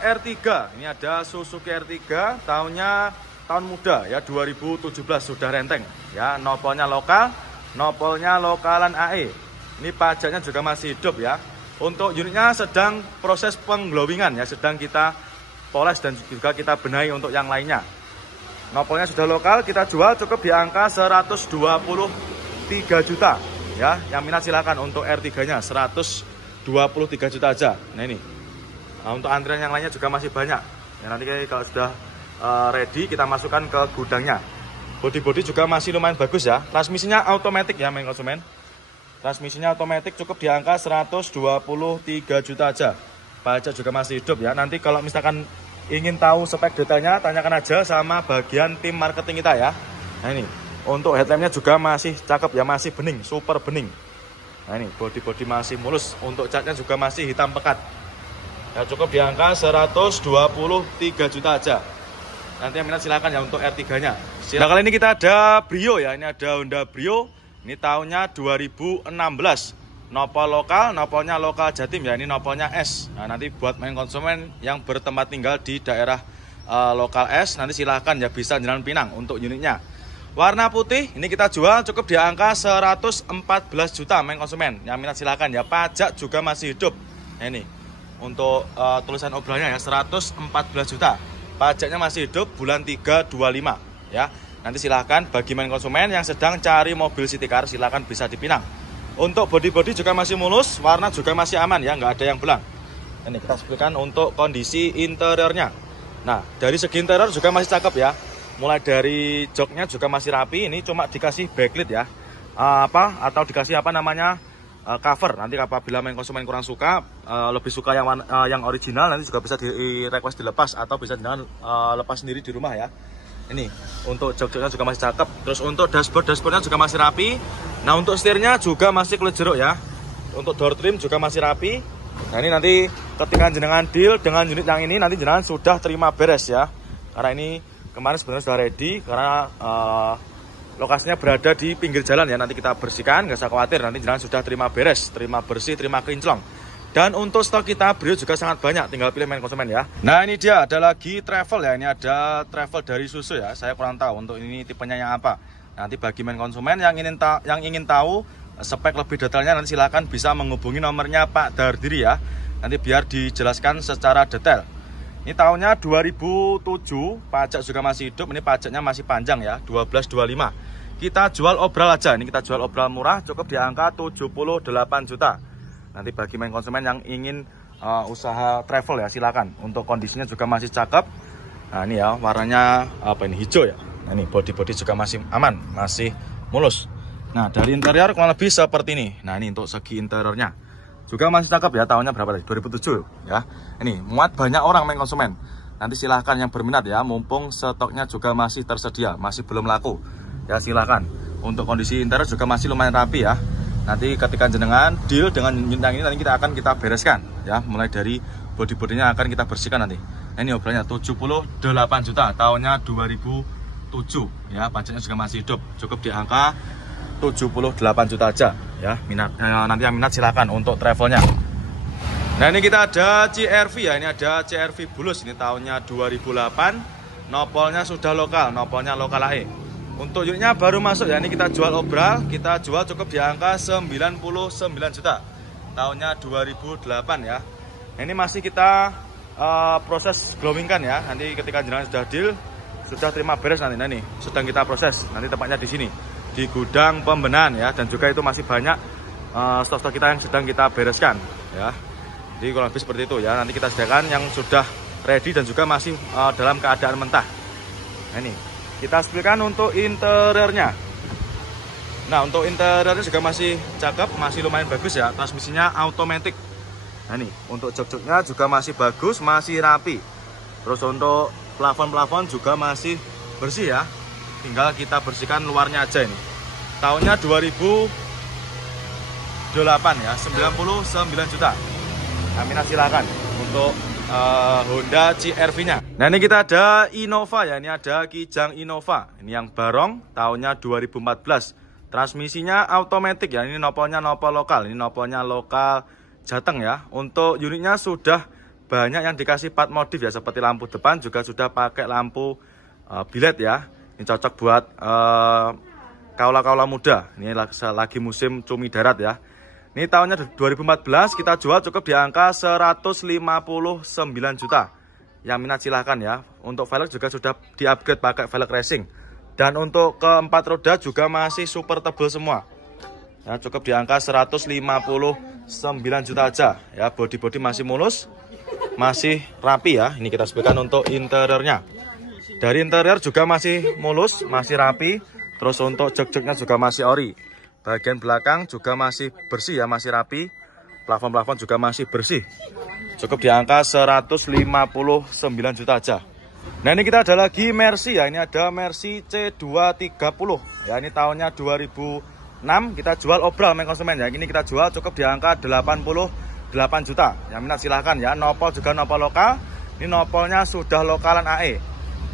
R3, ini ada Suzuki R3, tahunnya tahun muda ya, 2017, sudah renteng ya, nopolnya lokal, nopolnya lokalan AE. Ini pajaknya juga masih hidup ya. Untuk unitnya sedang proses pengglowingan ya, sedang kita poles dan juga kita benahi untuk yang lainnya. Nopolnya sudah lokal, kita jual cukup di angka 123 juta ya. Yang minat silakan untuk R3-nya 123 juta aja. Nah ini. Nah, untuk antrian yang lainnya juga masih banyak. Ya, nanti kalau sudah ready kita masukkan ke gudangnya. Bodi-bodi juga masih lumayan bagus ya. Transmisinya otomatis ya, main konsumen. Transmisinya otomatis cukup di angka 123 juta aja. Pajak juga masih hidup ya. Nanti kalau misalkan ingin tahu spek detailnya, tanyakan aja sama bagian tim marketing kita ya. Nah ini, untuk headlampnya juga masih cakep ya, masih bening, super bening. Nah ini, bodi-bodi masih mulus. Untuk catnya juga masih hitam pekat. Ya, cukup di angka 123 juta aja. Nanti yang minat silakan ya untuk R3-nya. Nah kali ini kita ada Brio ya, ini ada Honda Brio. Ini tahunnya 2016. Nopol lokal, nopolnya lokal Jatim ya, ini nopolnya S. Nah nanti buat main konsumen yang bertempat tinggal di daerah lokal S, nanti silahkan ya, bisa Jalan Pinang untuk unitnya. Warna putih, ini kita jual cukup di angka 114 juta main konsumen. Yang minat silahkan ya, pajak juga masih hidup. Nah ini, untuk tulisan obrolannya ya, 114 juta. Pajaknya masih hidup, bulan 3 25 ya. Nanti silahkan bagi main konsumen yang sedang cari mobil city car, silahkan bisa dipinang. Untuk bodi-bodi juga masih mulus, warna juga masih aman ya, nggak ada yang belang. Ini kita sebutkan untuk kondisi interiornya. Nah, dari segi interior juga masih cakep ya. Mulai dari joknya juga masih rapi, ini cuma dikasih backlit ya. Atau dikasih cover. Nanti apabila main konsumen kurang suka, lebih suka yang original, nanti juga bisa di request dilepas atau bisa dengan lepas sendiri di rumah ya. Ini untuk jok-joknya juga masih cakep. Terus untuk dashboardnya juga masih rapi. Nah untuk setirnya juga masih kulit jeruk ya. Untuk door trim juga masih rapi. Nah ini nanti ketika jenengan deal dengan unit yang ini, nanti jenengan sudah terima beres ya. Karena ini kemarin sebenarnya sudah ready, karena lokasinya berada di pinggir jalan ya. Nanti kita bersihkan, nggak usah khawatir, nanti jenengan sudah terima beres, terima bersih, terima kinclong. Dan untuk stok kita Brio juga sangat banyak, tinggal pilih main konsumen ya. Nah ini dia, ada lagi travel ya, ini ada travel dari Suzuki ya. Saya kurang tahu untuk ini tipenya yang apa. Nanti bagi main konsumen yang ingin tahu spek lebih detailnya, nanti silahkan bisa menghubungi nomornya Pak Dardiri ya. Nanti biar dijelaskan secara detail. Ini tahunnya 2007, pajak juga masih hidup, ini pajaknya masih panjang ya, 1225. Kita jual obral aja, ini kita jual obral murah, cukup di angka 78 juta. Nanti bagi main konsumen yang ingin usaha travel ya, silakan. Untuk kondisinya juga masih cakep. Nah ini ya, warnanya apa ini, hijau ya. Nah ini bodi-bodi juga masih aman, masih mulus. Nah dari interior kurang lebih seperti ini. Nah ini untuk segi interiornya juga masih cakep ya, tahunnya berapa tadi? 2007 ya. Ini muat banyak orang main konsumen. Nanti silahkan yang berminat ya, mumpung stoknya juga masih tersedia, masih belum laku ya, silahkan. Untuk kondisi interior juga masih lumayan rapi ya. Nanti ketika jenengan deal dengan unit yang ini, nanti kita bereskan ya, mulai dari bodi-bodinya akan kita bersihkan nanti. Nah, ini obrolannya 78 juta, tahunnya 2007 ya, pajaknya juga masih hidup, cukup di angka 78 juta aja ya. Nanti yang minat silakan untuk travelnya. Nah ini kita ada CR-V ya, ini ada CR-V Bulus, ini tahunnya 2008, nopolnya sudah lokal, nopolnya lokal AE. Untuk unitnya baru masuk ya, ini kita jual obral, kita jual cukup di angka 99 juta. Tahunnya 2008 ya. Nah, ini masih kita proses glowing kan ya. Nanti ketika jenengan sudah deal, sudah terima beres nanti. Nah ini sedang kita proses. Nanti tempatnya di sini, di gudang pembenahan ya. Dan juga itu masih banyak stok-stok kita yang sedang kita bereskan ya. Jadi kurang lebih seperti itu ya. Nanti kita sediakan yang sudah ready dan juga masih dalam keadaan mentah. Nah ini kita spilkan untuk interiornya. Nah untuk interiornya juga masih cakep, masih lumayan bagus ya. Transmisinya otomatis. Nah ini untuk jok-joknya juga masih bagus, masih rapi. Terus untuk plafon-plafon juga masih bersih ya. Tinggal kita bersihkan luarnya aja ini. Tahunnya 2008 ya, 99 juta. Nah silakan untuk Honda CR-V-nya. Nah ini kita ada Innova ya, ini ada Kijang Innova. Ini yang barong, tahunnya 2014. Transmisinya otomatis ya, ini nopolnya nopol lokal, ini nopolnya lokal Jateng ya. Untuk unitnya sudah banyak yang dikasih part modif ya, seperti lampu depan juga sudah pakai lampu bilet ya. Ini cocok buat kaula-kaula muda. Ini lagi musim cumi darat ya. Ini tahunnya 2014, kita jual cukup di angka 159 juta. Yang minat silahkan ya. Untuk velg juga sudah di-upgrade pakai velg racing. Dan untuk keempat roda juga masih super tebal semua. Ya, cukup di angka 159 juta aja. Ya, bodi-bodi masih mulus, masih rapi ya. Ini kita sebutkan untuk interiornya. Dari interior juga masih mulus, masih rapi. Terus untuk jok-joknya juga masih ori. Bagian belakang juga masih bersih ya, masih rapi. Plafon-plafon juga masih bersih. Cukup di angka 159 juta aja. Nah, ini kita ada lagi Mercy ya. Ini ada Mercy C230. Ya, ini tahunnya 2006. Kita jual obral main konsumen ya. Ini kita jual cukup di angka 88 juta. Yang minat silahkan ya. Nopol juga nopol lokal. Ini nopolnya sudah lokalan AE.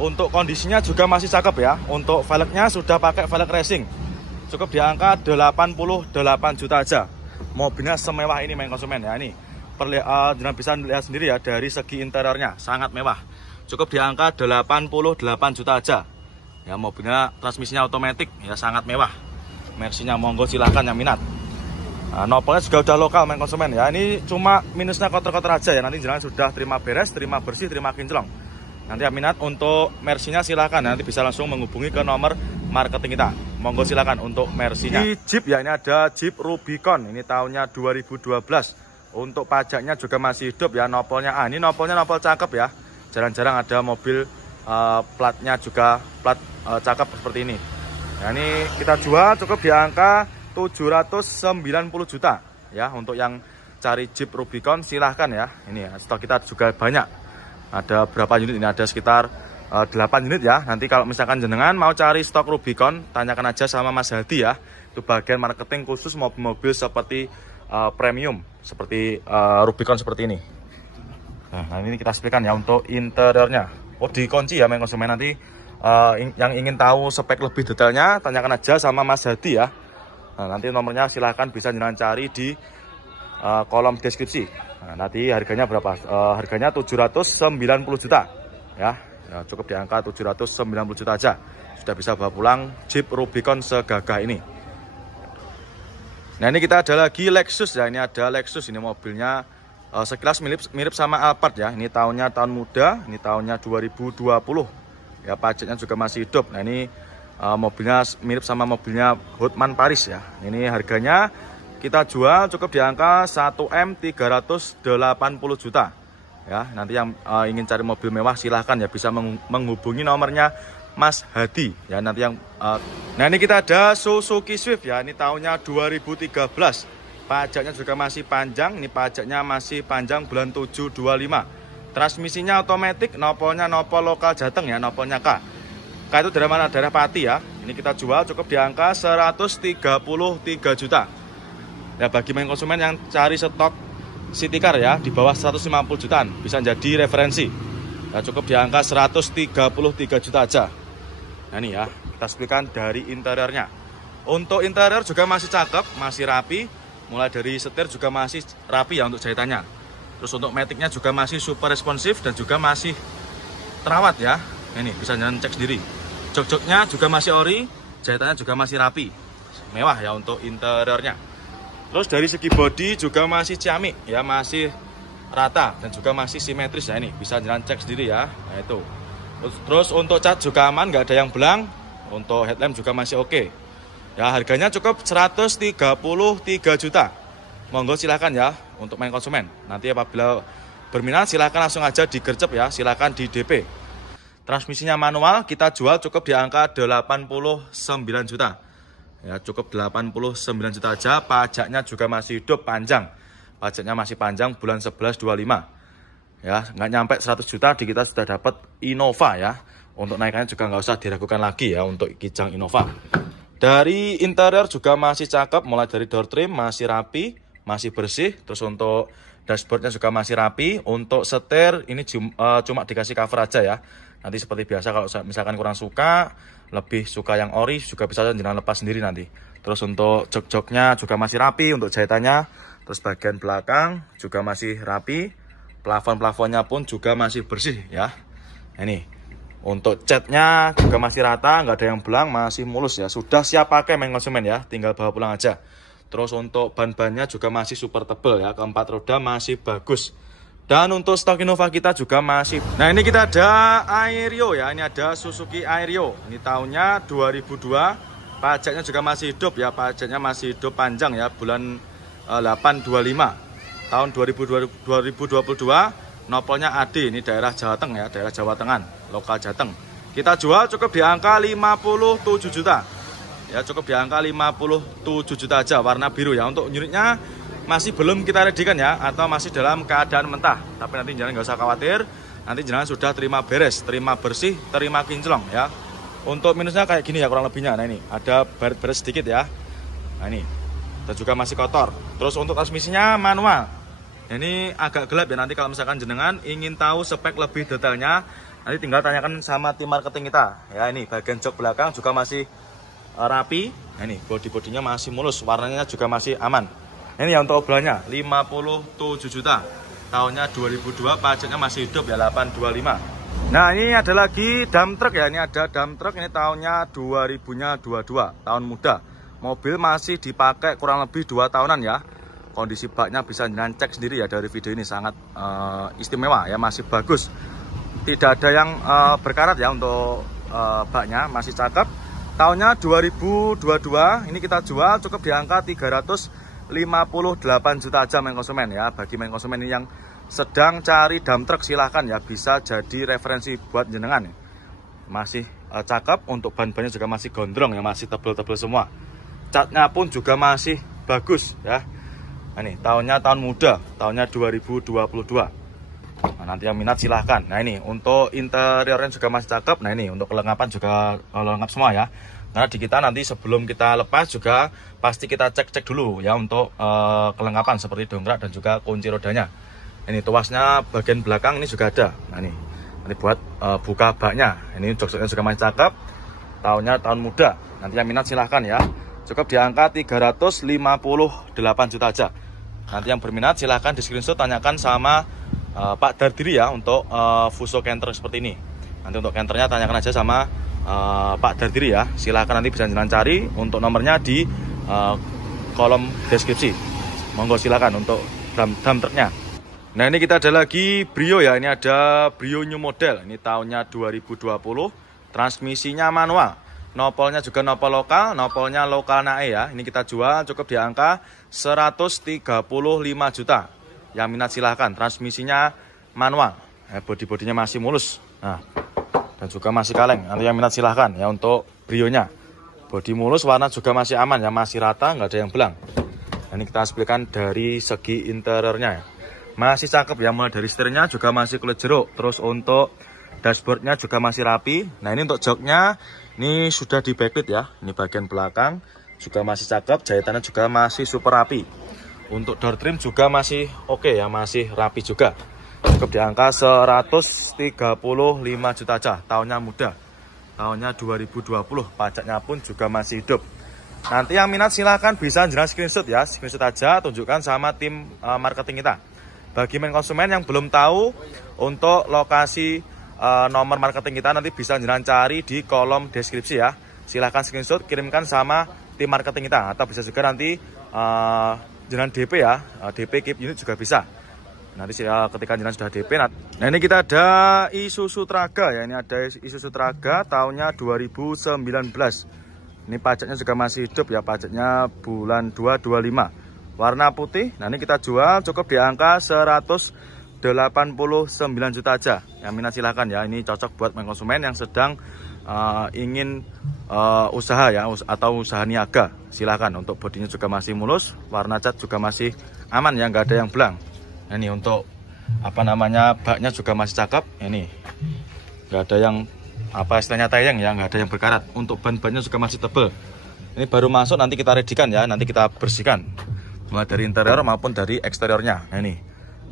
Untuk kondisinya juga masih cakep ya. Untuk velgnya sudah pakai velg racing. Cukup di angka 88 juta aja. Mobilnya semewah ini main konsumen ya. Ini jangan bisa lihat sendiri ya dari segi interiornya, sangat mewah. Cukup di angka 88 juta aja. Ya, mobilnya transmisinya otomatis ya, sangat mewah. Mercy-nya monggo silahkan yang minat. Nah, nopolnya juga udah lokal main konsumen ya. Ini cuma minusnya kotor-kotor aja ya. Nanti jalan sudah terima beres, terima bersih, terima kinclong. Nanti yang minat untuk Mercy-nya silahkan. Nanti bisa langsung menghubungi ke nomor marketing kita. Monggo silakan untuk Mercy-nya. Di Jeep ya, ini ada Jeep Rubicon. Ini tahunnya 2012. Untuk pajaknya juga masih hidup ya. Nopolnya ini nopolnya nopol cakep ya. Jarang-jarang ada mobil platnya juga plat cakep seperti ini. Nah, ini kita jual cukup di angka 790 juta ya. Untuk yang cari Jeep Rubicon silahkan ya. Ini ya, stok kita juga banyak. Ada berapa unit ini? Ada sekitar 8 unit ya. Nanti kalau misalkan jenengan mau cari stok Rubicon, tanyakan aja sama Mas Hadi ya. Itu bagian marketing khusus mobil-mobil seperti premium, seperti Rubicon seperti ini. Nah, ini kita spesikan ya untuk interiornya. Oh, dikunci ya main konsumen. Nanti yang ingin tahu spek lebih detailnya, tanyakan aja sama Mas Hadi ya. Nah, nanti nomornya silahkan bisa jenengan cari di kolom deskripsi. Nah, nanti harganya berapa? Harganya 790 juta ya. Ya, cukup di angka 790 juta aja. Sudah bisa bawa pulang Jeep Rubicon segagah ini. Nah, ini kita ada lagi Lexus ya. Ini ada Lexus, ini mobilnya sekilas mirip sama Alphard ya. Ini tahunnya tahun muda, ini tahunnya 2020. Ya, pajaknya juga masih hidup. Nah, ini mobilnya mirip sama mobilnya Hotman Paris ya. Ini harganya kita jual cukup di angka 1M380 juta. Ya, nanti yang ingin cari mobil mewah silahkan ya, bisa menghubungi nomornya Mas Hadi ya. Nanti yang nah, ini kita ada Suzuki Swift ya. Ini tahunnya 2013. Pajaknya juga masih panjang. Ini pajaknya masih panjang bulan 7 25. Transmisinya otomatis, nopolnya nopol lokal Jateng ya, nopolnya K. K itu dari mana? Daerah Pati ya. Ini kita jual cukup di angka 133 juta. Ya, bagi main konsumen yang cari stok city car ya di bawah 150 jutaan bisa jadi referensi. Ya, cukup di angka 133 juta aja. Nah, ini ya, kita spesikan dari interiornya. Untuk interior juga masih cakep, masih rapi. Mulai dari setir juga masih rapi ya untuk jahitannya. Terus untuk maticnya juga masih super responsif dan juga masih terawat ya. Ini bisa jangan cek sendiri. Jok-joknya juga masih ori, jahitannya juga masih rapi. Mewah ya untuk interiornya. Terus dari segi bodi juga masih ciamik ya, masih rata dan juga masih simetris ya. Ini bisa jalan cek sendiri ya. Nah, itu. Terus untuk cat juga aman, nggak ada yang belang. Untuk headlamp juga masih oke. Ya, harganya cukup 133 juta. Monggo silahkan ya untuk main konsumen. Nanti apabila berminat silahkan langsung aja digercep ya, silahkan di DP. Transmisinya manual, kita jual cukup di angka 89 juta. Ya, cukup 89 juta aja. Pajaknya juga masih hidup panjang. Pajaknya masih panjang bulan 11 25. Ya, nggak nyampe 100 juta di kita sudah dapat Innova ya. Untuk naikannya juga nggak usah diragukan lagi ya untuk Kijang Innova. Dari interior juga masih cakep, mulai dari door trim masih rapi, masih bersih. Terus untuk dashboardnya juga masih rapi. Untuk setir ini cuma dikasih cover aja ya. Nanti seperti biasa kalau misalkan kurang suka, lebih suka yang ori, juga bisa jangan lepas sendiri nanti. Terus untuk jok-joknya juga masih rapi untuk jahitannya. Terus bagian belakang juga masih rapi. Plafon-plafonnya pun juga masih bersih ya. Ini untuk catnya juga masih rata, nggak ada yang belang, masih mulus ya. Sudah siap pakai main konsumen ya, tinggal bawa pulang aja. Terus untuk ban-bannya juga masih super tebal ya, keempat roda masih bagus. Dan untuk stok Innova kita juga masih. Nah ini kita ada Aerio ya, ini ada Suzuki Aerio. Ini tahunnya 2002, pajaknya juga masih hidup ya, pajaknya masih hidup panjang ya, bulan 8/25 tahun 2022. Nopolnya AD, ini daerah Jawa Tengah ya, daerah Jawa Tengah, lokal Jateng. Kita jual cukup di angka 57 juta. Ya cukup di angka 57 juta aja, warna biru ya. Untuk unitnya masih belum kita readykan ya, atau masih dalam keadaan mentah. Tapi nanti jangan nggak usah khawatir, nanti jangan sudah terima beres, terima bersih, terima kinclong ya. Untuk minusnya kayak gini ya kurang lebihnya. Nah ini ada baret-baret sedikit ya. Nah ini, dan juga masih kotor. Terus untuk transmisinya manual. Ini agak gelap ya, nanti kalau misalkan jenengan ingin tahu spek lebih detailnya, nanti tinggal tanyakan sama tim marketing kita. Ya ini bagian jok belakang juga masih rapi. Nah, ini bodi-bodinya masih mulus, warnanya juga masih aman. Ini ya untuk obrolannya 57 juta. Tahunnya 2002, pajaknya masih hidup ya 8/25. Nah, ini ada lagi dump truck ya. Ini ada dump truck, ini tahunnya 2022, tahun muda. Mobil masih dipakai kurang lebih 2 tahunan ya. Kondisi baknya bisa jangan cek sendiri ya dari video ini, sangat istimewa ya, masih bagus. Tidak ada yang berkarat ya untuk baknya, masih cakep. Tahunnya 2022, ini kita jual cukup di angka 358 juta aja main konsumen ya. Bagi main konsumen ini yang sedang cari dump truck, silahkan ya, bisa jadi referensi buat jenengan. Masih cakep, untuk ban-bannya juga masih gondrong ya, masih tebel-tebel semua. Catnya pun juga masih bagus ya. Nah, ini tahunnya tahun muda, tahunnya 2022. Nah, nanti yang minat silahkan. Nah ini untuk interiornya juga masih cakep. Nah ini untuk kelengkapan juga lengkap semua ya. Nah di kita nanti sebelum kita lepas juga pasti kita cek dulu ya untuk kelengkapan seperti dongkrak dan juga kunci rodanya. Ini tuasnya bagian belakang ini juga ada. Nah ini buat buka baknya. Ini jok-joknya juga masih cakep. Tahunnya tahun muda. Nanti yang minat silahkan ya. Cukup di angka 358 juta aja. Nanti yang berminat silahkan di screenshot, tanyakan sama Pak Dardiri ya untuk Fuso Canter seperti ini. Nanti untuk canternya tanyakan aja sama Pak Dardiri ya. Silahkan nanti bisa jalan cari untuk nomornya di kolom deskripsi. Monggo silahkan untuk dump trucknya. Nah ini kita ada lagi Brio ya. Ini ada Brio new model. Ini tahunnya 2020. Transmisinya manual. Nopolnya juga nopol lokal, nopolnya lokal NAE ya. Ini kita jual cukup di angka 135 juta. Yang minat silahkan. Transmisinya manual, bodi-bodinya masih mulus. Nah, dan juga masih kaleng. Nanti yang minat silahkan ya untuk Brionya. Bodi mulus, warna juga masih aman ya, masih rata, nggak ada yang belang. Nah, ini kita explain dari segi interiornya ya. Masih cakep ya, mulai dari setirnya juga masih kulit jeruk. Terus untuk dashboardnya juga masih rapi. Nah ini untuk joknya ini sudah di backlit ya. Ini bagian belakang juga masih cakep, jahitannya juga masih super rapi. Untuk door trim juga masih oke ya, masih rapi juga. Cukup di angka 135 juta aja. Tahunnya muda, tahunnya 2020, pajaknya pun juga masih hidup. Nanti yang minat silahkan bisa jenengan screenshot ya, screenshot aja, tunjukkan sama tim marketing kita. Bagi main konsumen yang belum tahu untuk lokasi nomor marketing kita, nanti bisa jenengan cari di kolom deskripsi ya. Silahkan screenshot, kirimkan sama tim marketing kita, atau bisa juga nanti jenengan DP ya, DP keep unit juga bisa. Nanti ketika jenengan sudah DP. Nah ini kita ada Isuzu Traga ya, ini ada Isuzu Traga tahunnya 2019. Ini pajaknya juga masih hidup ya, pajaknya bulan 2/25. Warna putih. Nah ini kita jual cukup di angka 189 juta aja. Yang minat silahkan ya, ini cocok buat main konsumen yang sedang ingin usaha ya, atau usaha niaga. Silahkan. Untuk bodinya juga masih mulus, warna cat juga masih aman ya, nggak ada yang belang. Nah, ini untuk apa namanya, baknya juga masih cakep. Ini nggak ada yang apa istilahnya tayang ya, nggak ada yang berkarat. Untuk ban-bannya juga masih tebal. Ini baru masuk, nanti kita readykan ya, nanti kita bersihkan mulai dari interior maupun dari eksteriornya. Nah ini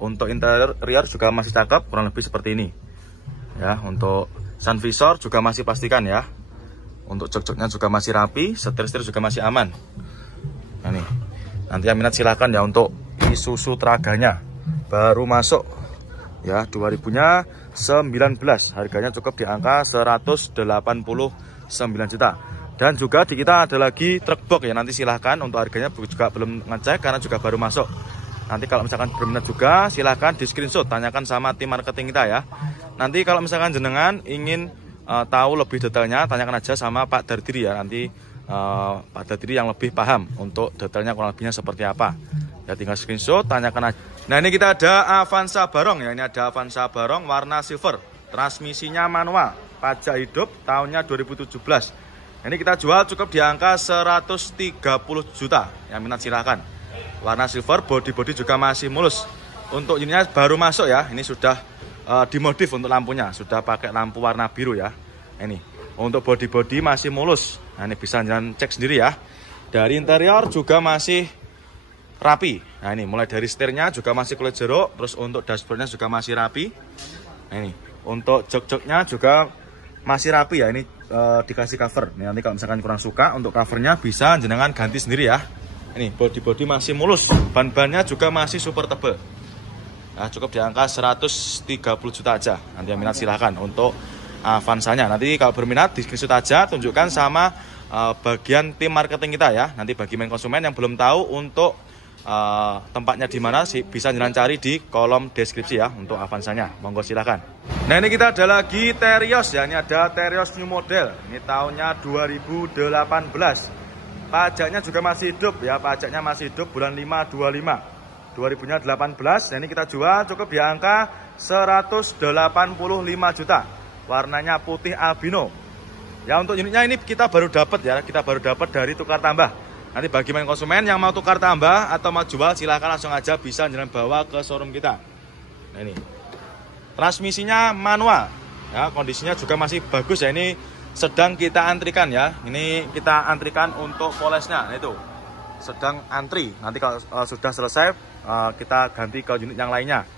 untuk interior juga masih cakep, kurang lebih seperti ini ya. Untuk sun visor juga masih pastikan ya. Untuk jok-joknya juga masih rapi, setir-setir juga masih aman. Nah ini nanti yang minat silahkan ya untuk Isuzu Traganya, baru masuk Ya, 2000-nya 19. Harganya cukup di angka 189 juta. Dan juga di kita ada lagi truk box ya. Nanti silahkan, untuk harganya juga belum ngecek karena juga baru masuk. Nanti kalau misalkan berminat juga silahkan di screenshot, tanyakan sama tim marketing kita ya. Nanti kalau misalkan jenengan ingin tahu lebih detailnya, tanyakan aja sama Pak Dardiri ya. Nanti Pak Dardiri yang lebih paham untuk detailnya kurang lebihnya seperti apa. Ya tinggal screenshot, tanyakan aja. Nah ini kita ada Avanza Barong ya. Ini ada Avanza Barong warna silver. Transmisinya manual, pajak hidup, tahunnya 2017. Ini kita jual cukup di angka 130 juta. Yang minat silahkan. Warna silver, body juga masih mulus. Untuk unitnya baru masuk ya. Ini sudah dimodif untuk lampunya. Sudah pakai lampu warna biru ya. Ini untuk body masih mulus. Nah ini bisa jangan cek sendiri ya. Dari interior juga masih rapi. Nah ini mulai dari setirnya juga masih kulit jeruk. Terus untuk dashboardnya juga masih rapi. Nah ini untuk jok-joknya juga masih rapi ya. Ini dikasih cover. Ini nanti kalau misalkan kurang suka untuk covernya bisa jenengan ganti sendiri ya. Ini body masih mulus. Ban-bannya juga masih super tebal. Nah cukup di angka 130 juta aja. Nanti yang minat silahkan untuk Avanzanya. Nanti kalau berminat di screenshot aja, tunjukkan sama bagian tim marketing kita ya. Nanti bagi main konsumen yang belum tahu untuk tempatnya di mana sih, bisa jalan cari di kolom deskripsi ya untuk Avanzanya. Monggo silahkan. Nah ini kita ada lagi Terios ya. Ini ada Terios new model. Ini tahunnya 2018. Pajaknya juga masih hidup ya. Pajaknya masih hidup bulan 5 2005 2018. Nah ini kita jual cukup di angka 185 juta. Warnanya putih albino. Ya untuk unitnya ini kita baru dapat ya. Kita baru dapat dari tukar tambah. Nanti bagi main konsumen yang mau tukar tambah atau mau jual silahkan langsung aja bisa jalan bawa ke showroom kita. Nah ini transmisinya manual ya, kondisinya juga masih bagus ya. Ini sedang kita antrikan ya. Ini kita antrikan untuk polesnya. Nah, itu sedang antri. Nanti kalau sudah selesai kita ganti ke unit yang lainnya.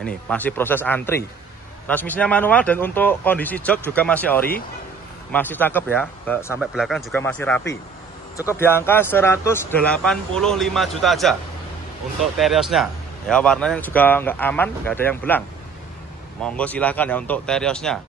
Ini masih proses antri. Transmisinya manual dan untuk kondisi jok juga masih ori, masih cakep ya. Sampai belakang juga masih rapi. Cukup di angka 185 juta aja untuk Teriosnya. Ya warnanya juga nggak aman, nggak ada yang belang. Monggo silahkan ya untuk Teriosnya.